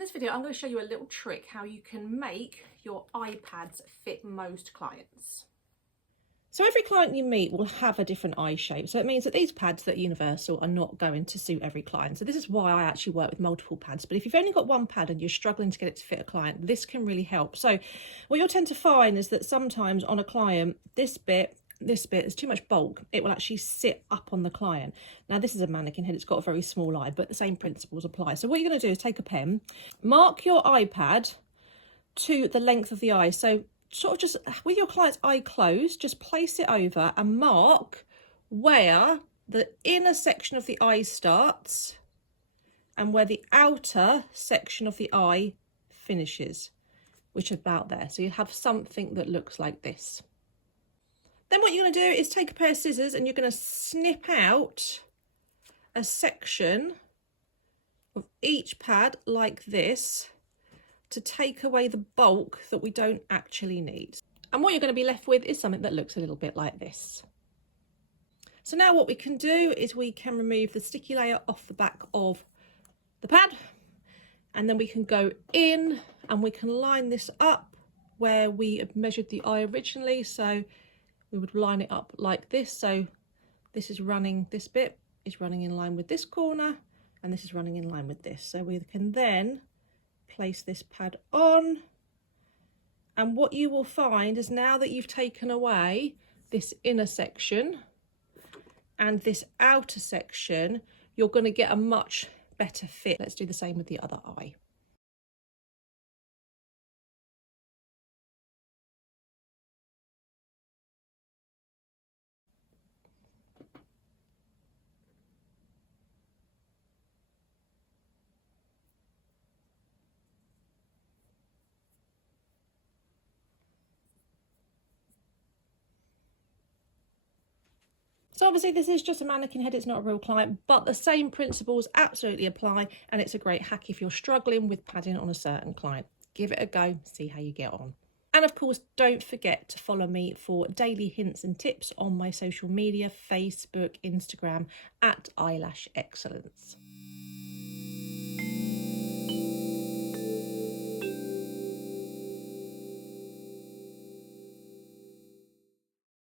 In this video, I'm going to show you a little trick how you can make your iPads fit most clients. So every client you meet will have a different eye shape. So it means that these pads that are universal are not going to suit every client. So this is why I actually work with multiple pads. But if you've only got one pad and you're struggling to get it to fit a client, this can really help. So what you'll tend to find is that sometimes on a client, this bit is too much bulk. It will actually sit up on the client. Now this is a mannequin head, it's got a very small eye, but the same principles apply. So what you're going to do is take a pen, mark your iPad to the length of the eye. So sort of just with your client's eye closed, just place it over and mark where the inner section of the eye starts and where the outer section of the eye finishes, which is about there. So you have something that looks like this. Then what you're going to do is take a pair of scissors and you're going to snip out a section of each pad like this to take away the bulk that we don't actually need. And what you're going to be left with is something that looks a little bit like this. So now what we can do is we can remove the sticky layer off the back of the pad, and then we can go in and we can line this up where we had measured the eye originally. So we would line it up like this. So this bit is running in line with this corner, and this is running in line with this. So we can then place this pad on, and what you will find is now that you've taken away this inner section and this outer section, you're going to get a much better fit. Let's do the same with the other eye. So obviously this is just a mannequin head, it's not a real client, but the same principles absolutely apply, and it's a great hack if you're struggling with padding on a certain client. Give it a go, see how you get on. And of course, don't forget to follow me for daily hints and tips on my social media, Facebook, Instagram, @Eyelash Excellence.